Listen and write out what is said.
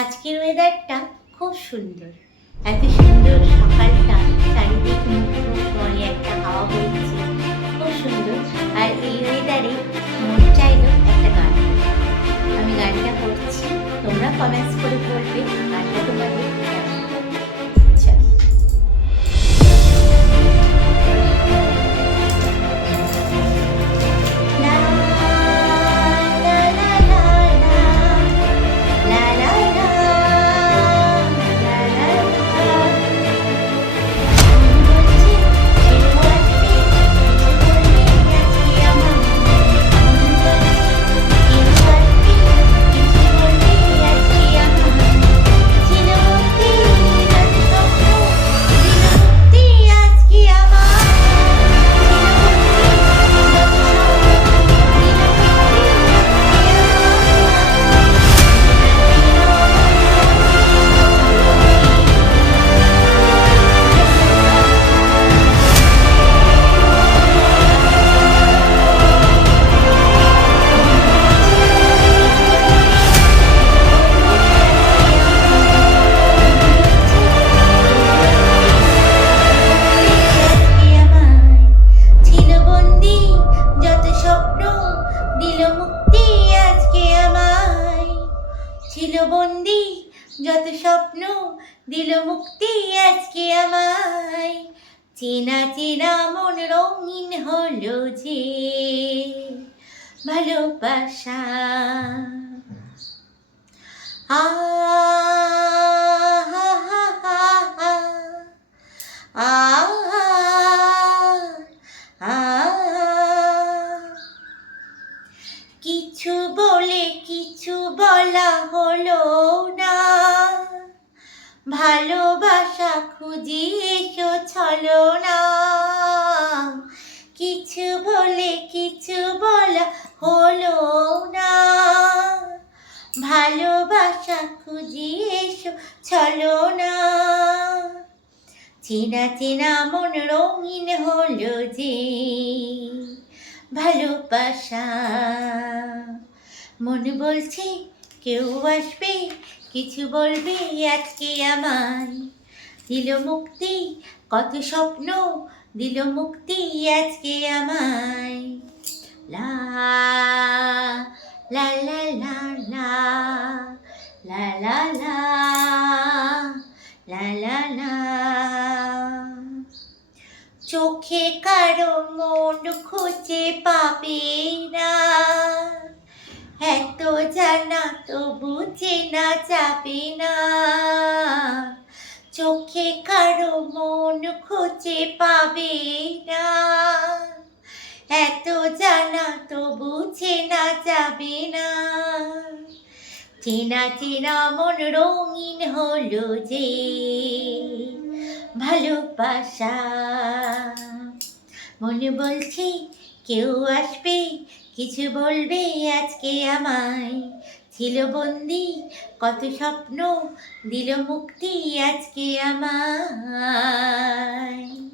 আজকের ওয়েদারটা খুব সুন্দর। এত সুন্দর সকালটা, চারিদিক মুক্ত একটা হাওয়া বইছে। খুব সুন্দর। আর এই ওয়েদারে মন চাইল একটা গান। আমি গানটা করছি, তোমরা কমেন্টস ছিল বন্দি, যত স্বপ্ন দিল মুক্তি আজকে আমায়। চেনা চেনা মন রঙিন হলো যে ভালোবাসা। আ কিছু বলে কিছু বলা হলো না। ভালোবাসা খুঁজি এসো, ছলো না। কিছু বলে কিছু বলা হলো না। ভালোবাসা খুঁজি এসো, ছলো না। চেনা চেনা মন রঙিন হলো যে ভালোবাসা। মন বলছে, কেউ আসবে, কিছু বলবে আজকে আমায়। দিল মুক্তি, কত স্বপ্ন, দিল মুক্তি আজকে আমায়। লা লা লা লা লা লা লা চোখে কারও মন খুঁজে পাবে না। এত জানা তো বুঝে না যাবে না। চোখে কারও মন খুঁজে পাবে না। এত জানা তো বুঝে না যাবে না। চেনা চেনা মন রঙিন হলো যে ভালোবাসা। মনে বলছি, কেউ আসবে, কিছু বলবে আজকে আমায়। ছিল বন্দি, কত স্বপ্ন, দিল মুক্তি আজকে আমায়।